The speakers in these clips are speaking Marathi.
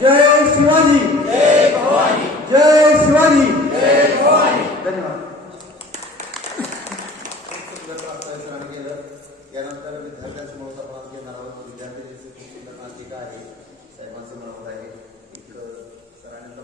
जय शिवाजी. जय भवानी जय शिवाजी विद्यार्थ्यांसमोर समान केंद्रावर विद्यार्थी शिक्षण मासिका आहे साहेबांसमोर आहे एक सरांचा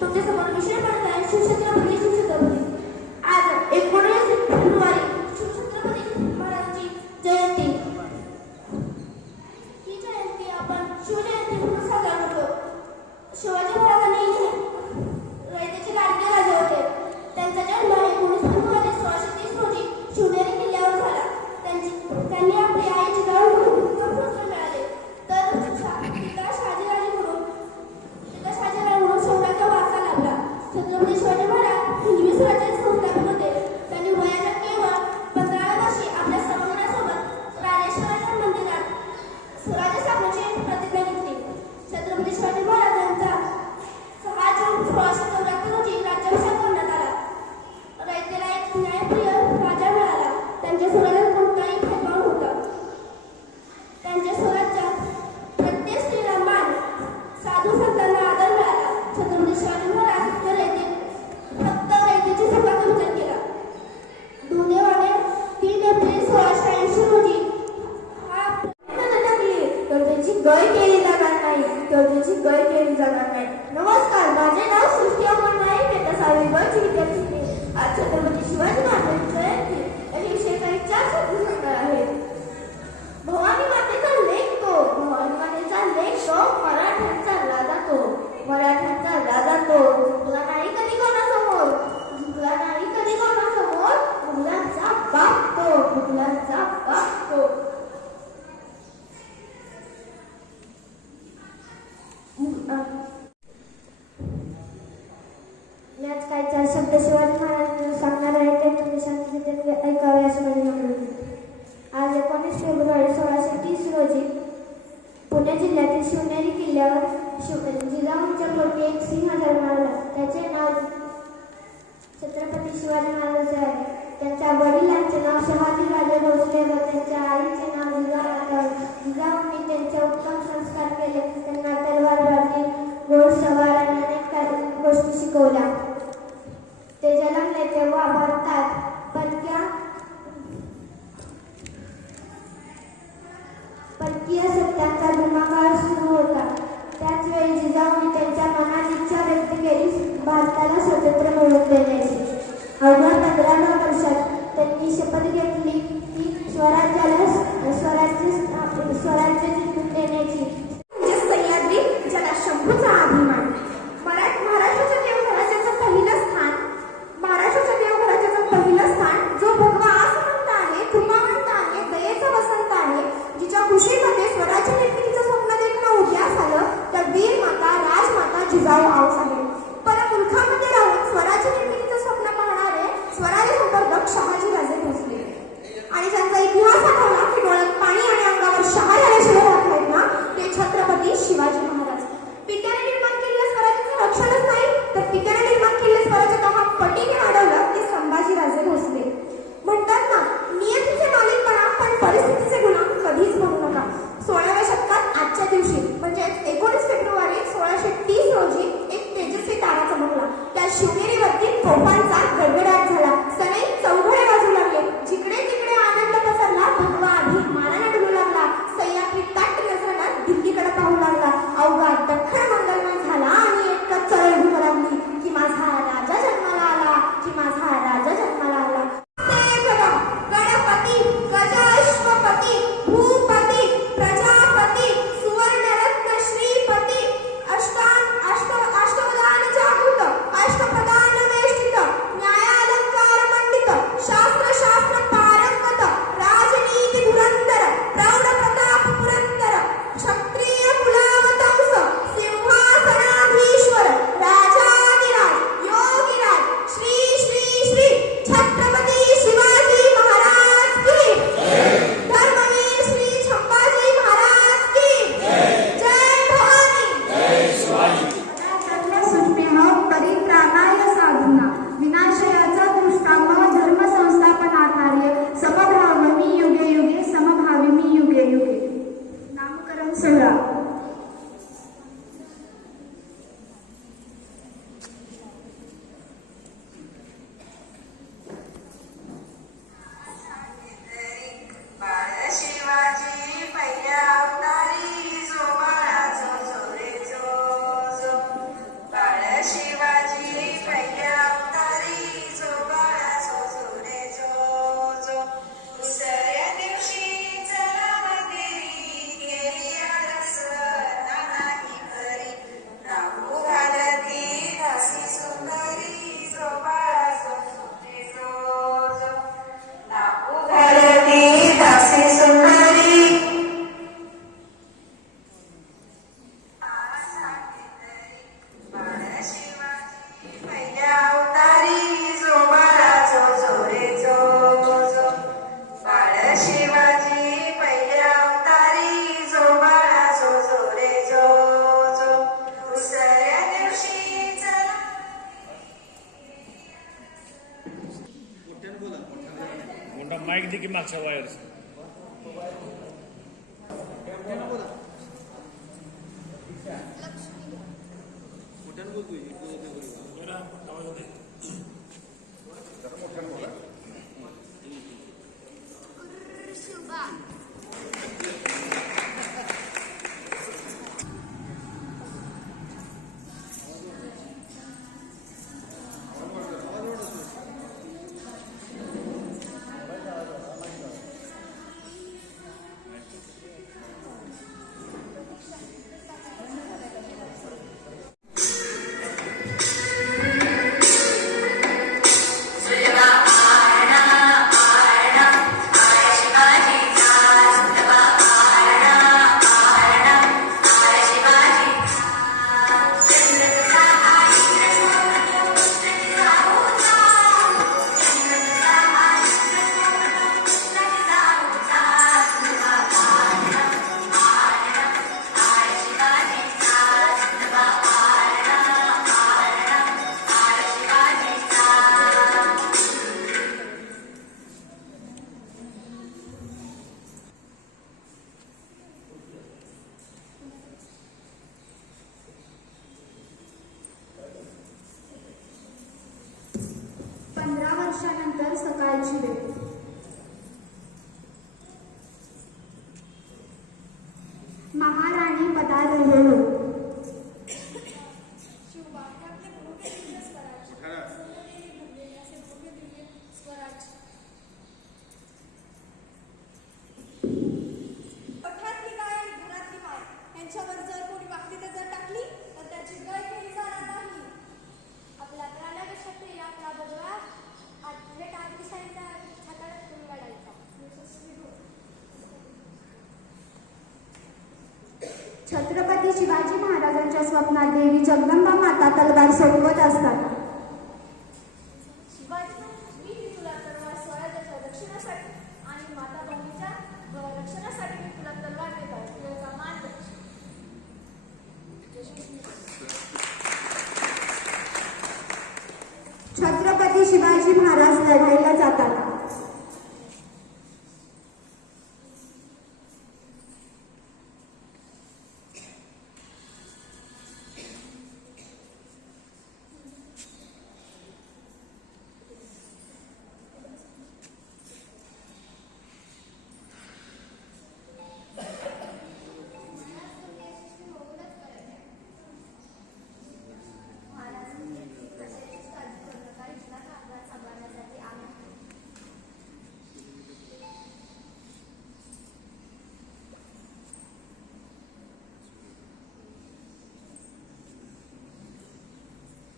Você está falando, me chama, tá? Você केले जिजाऊंच्या पोटी एक सिंह जन्माला त्याचे नाव छत्रपती शिवाजी महाराज आहे. त्यांच्या वडिलांचे नाव शहाजी राजे भोसले व त्यांच्या आईचे नाव जिजाऊ जिजाऊंनी त्यांचे उत्तम संस्कार केले. त्यांना तलवारबाजी घोड सवार आणि अनेक गोष्टी शिकवल्या. ते जन्मले तेव्हा भारतात. पदक्या परकीय सत्यांचा धुमाकाळ सुरू होता. त्याच वेळी जिजाऊंनी त्यांच्या मनात इच्छा व्यक्त केली भारताला स्वातंत्र्य मिळवून देण्याची. अवघ्या पंधराव्या वर्षात त्यांनी शपथ घेतली की स्वराज्य वर्षानंतर छत्रपती शिवाजी महाराजांच्या स्वप्नात देवी जगदंबा माता तलवार सोडवत असतात शिवाजी मी ही तुला तलवार स्वराज्याच्या रक्षणासाठी आणि माता भूमीच्या अ, रक्षणासाठी मी तुला तलवार देत आहे तुझा मान कर. छत्रपती शिवाजी महाराज लढायला जातात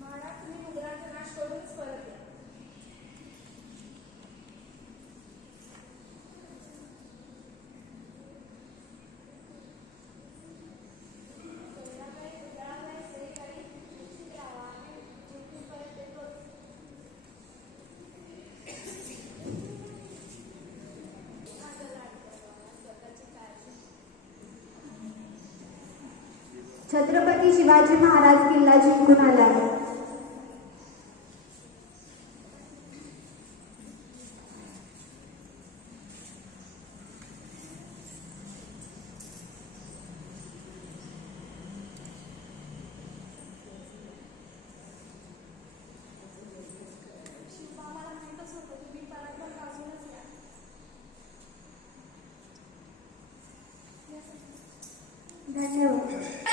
महाराज तुम्ही मुघलांचा नाश करूनच परत या छत्रपती शिवाजी महाराज किल्ला जिंकून आला धन्यवाद.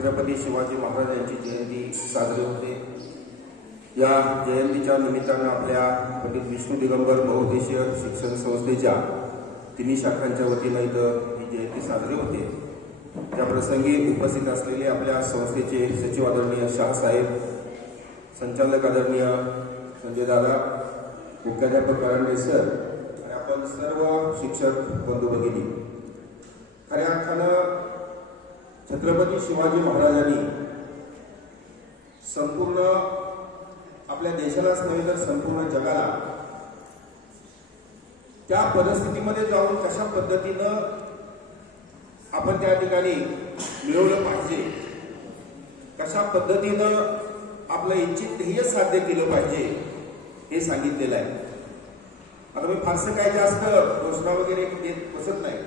छत्रपती शिवाजी महाराज यांची जयंती साजरी होते. या जयंतीच्या निमित्तानं आपल्या पंडित विष्णू दिगंबर बहुउद्देशीय शिक्षण संस्थेच्या तिन्ही शाखांच्या वतीनं इथं ही जयंती साजरी होते. त्या प्रसंगी उपस्थित असलेले आपल्या संस्थेचे सचिव आदरणीय शाहसाहेब संचालक आदरणीय संजय दादा मुख्याध्यापक कारंडे सर आणि आपण सर्व शिक्षक बंधू भगिनी. खऱ्या अर्थानं छत्रपती शिवाजी महाराजांनी संपूर्ण आपल्या देशालाच नव्हे तर संपूर्ण जगाला त्या परिस्थितीमध्ये जाऊन कशा पद्धतीनं आपण त्या ठिकाणी मिळवलं पाहिजे? कशा पद्धतीनं आपलं इच्छित ध्येय साध्य केलं पाहिजे हे सांगितलेलं आहे. आता मी फारसं काय जास्त घोषणा वगैरे देत बसत नाही.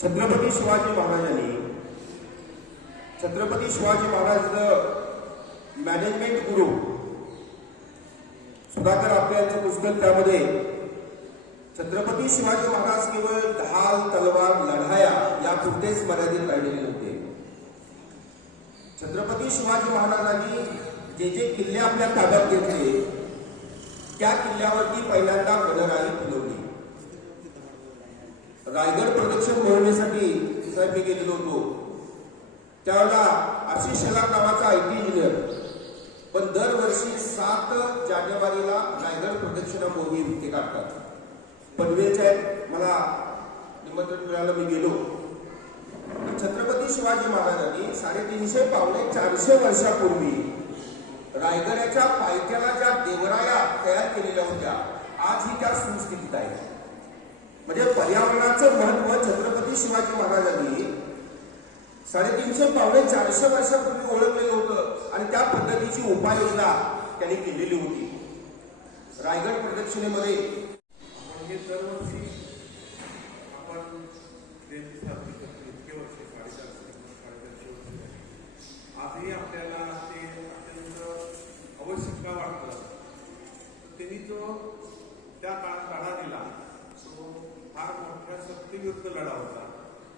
छत्रपती शिवाजी महाराजांनी छत्रपती शिवाजी महाराज मॅनेजमेंट गुरु सुधाकर आपले यांचं पुस्तक त्यामध्ये छत्रपती शिवाजी महाराज केवळ ढाल तलवार लढाया या पुरतेच मर्यादित राहिलेले होते छत्रपती शिवाजी महाराजांनी जे जे किल्ले आपल्या ताब्यात घेतले त्या किल्ल्यावरती पहिल्यांदा गणराई फुलवली रायगड प्रदक्षिण मोहिमेसाठी साहेब मी गेलेलो होतो. त्यावेळेला आशिष शेलार नावाचा आय टी इंजिनियर. पण दरवर्षी सात जानेवारीला रायगड प्रदक्षिणा मोहीम ते काढतात. पनवेलच्या मला निमंत्रण मिळालं मी गेलो. छत्रपती शिवाजी महाराजांनी साडेतीनशे पावणे चारशे वर्षापूर्वी रायगडाच्या पायथ्याला ज्या देवराया तयार केलेल्या होत्या आज ही त्या सुस्थितीत आहे म्हणजे पर्यावरणाचं महत्त्व छत्रपती शिवाजी महाराजांनी साडेतीनशे पावणे चारशे वर्षापूर्वी ओळखलेलं होतं आणि त्या पद्धतीची उपाययोजना त्यांनी केलेली होती. रायगड प्रदक्षिणेमध्ये म्हणजे दरवर्षी आपण जयंती साजरी करतो इतके वर्ष साडेचारशे किंवा साडेचारशे वर्ष झाली आजही आपल्याला ते अत्यंत आवश्यक का वाटतं तर त्यांनी जो त्या काळात लढा दिला तो फार मोठ्या सत्तेविरुद्ध लढा होता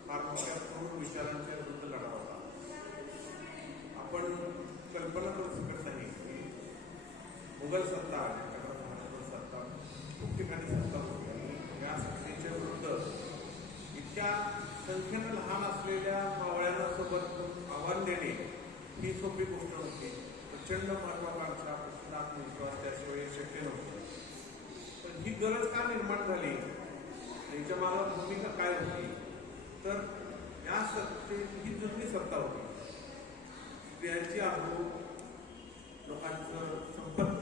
फार मोठ्या क्रूर विचारांच्या विरुद्ध लढा होता आपण कल्पना करू शकत नाही की मुघल सत्ता महाराष्ट्र सत्ता खूप ठिकाणी सत्ता होती. आणि या सत्तेच्या विरुद्ध इतक्या संख्येनं लहान असलेल्या मावळ्यांना सोबत आव्हान देणे ही सोपी गोष्ट होती. प्रचंड महत्वाकांक्षा प्रचंड आत्मविश्वास त्याशिवाय शक्य नव्हतं. पण ही गरज का निर्माण झाली? याच्या मागे भूमिका काय होती? तर या सत्ते ही जुनी सत्ता होती. स्त्रियांची आबरू लोकांचं संपत्ती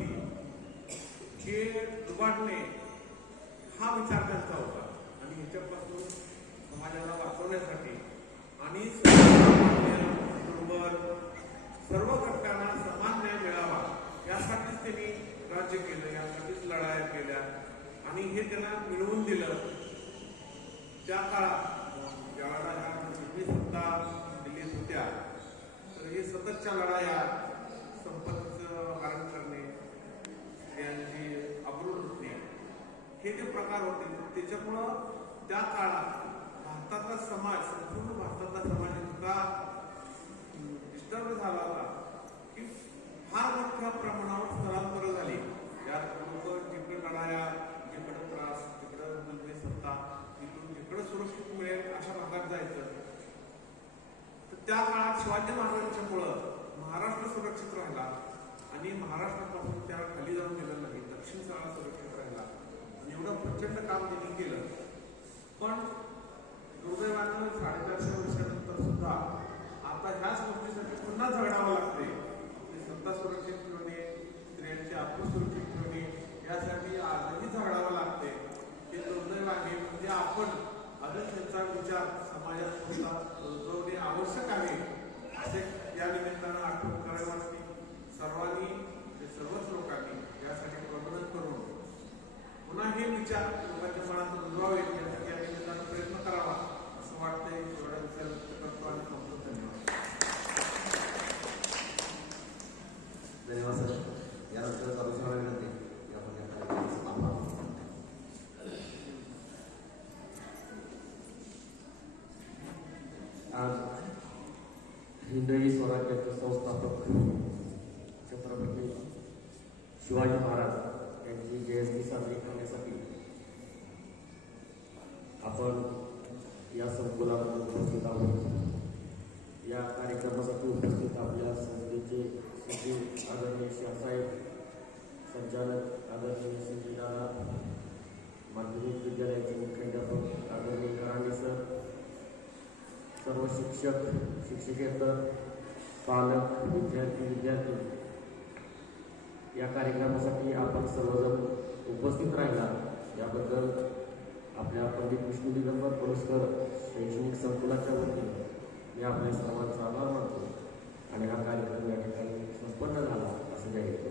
हे लुबाडणे हा विचार त्यांचा होता. आणि ह्याच्यापासून समाजाला वाचवण्यासाठी आणि बरोबर सर्व घटकांना समान न्याय मिळावा यासाठीच त्यांनी राज्य केलं यासाठीच लढाया केल्या. आणि हे त्यांना मिळवून दिलं. त्या काळात ज्यावेळेला ह्या जुनी सत्ता दिल्लीत होत्या तर हे सततच्या लढाया संपत्तीचं हरण करणे स्त्रियांची अब्रू लुटणे हे जे प्रकार होते त्याच्यामुळं त्या काळात भारतातला समाज संपूर्ण भारतातला समाज इतका डिस्टर्ब झाला होता की फार मोठ्या प्रमाणावर स्थलांतर झाली. यात लोक जिकडे लढाया जिकडे त्रास जिकडे मुलगी सत्ता इकडून जिकडे सुरक्षित मिळेल अशा भागात जायचं. तर त्या काळात शिवाजी महाराजांच्यामुळं महाराष्ट्र सुरक्षित राहिला आणि महाराष्ट्रापासून त्या खाली जाऊन गेलं नाही दक्षिण सगळा सुरक्षित राहिला. आणि एवढं प्रचंड काम त्यांनी केलं. पण दुर्दैवानं साडेचारशे वर्षानंतर सुद्धा आता ह्याच गोष्टीसाठी पुन्हा झगडावं लागते सत्ता सुरक्षित ठेवणे स्त्रियांची आत्म सुरक्षित ठेवणे यासाठी आजही झगडावं लागते हे दुर्दैव आहे. म्हणजे आपण अजून त्यांचा विचार समाजात सुद्धा रुजवणे आवश्यक आहे असे या निमित्तानं आठवण करावी वाटते. सर्वांनी म्हणजे सर्वच लोकांनी यासाठी प्रबोधन करून पुन्हा हे विचार लोकांच्या मनात रुजवावेत यासाठी या निमित्तानं प्रयत्न करावा असं वाटतंय एवढा विचार व्यक्त करतो आणि थांबतो धन्यवाद धन्यवाद सर यानंतर कमिशनर विनंती की आपण या कार्यक्रमाचा समारोप करू. आज हिंदवी स्वराज्याचे संस्थापक छत्रपती शिवाजी महाराज यांची जयंती साजरी करण्यासाठी आपण या संकुलात उपस्थित आहोत या कार्यक्रमासाठी उपस्थित आपल्या संस्थेचे सचिव आदरणीय शाहसाहेब संचालक आदरणीय संजय दादा माध्यमिक विद्यालयाचे मुख्याध्यापक आदरणीय करांडे सर सर्व शिक्षक शिक्षकेतर पालक विद्यार्थी विद्यार्थी या कार्यक्रमासाठी आपण सर्वजण उपस्थित राहिला याबद्दल आपल्या पंडित विष्णू दिगंबर पुरस्कार शैक्षणिक संकुलाच्या वतीने मी आपल्या सर्वांचा आभार मानतो आणि हा कार्यक्रम या ठिकाणी संपन्न झाला असं जाहीर करतो.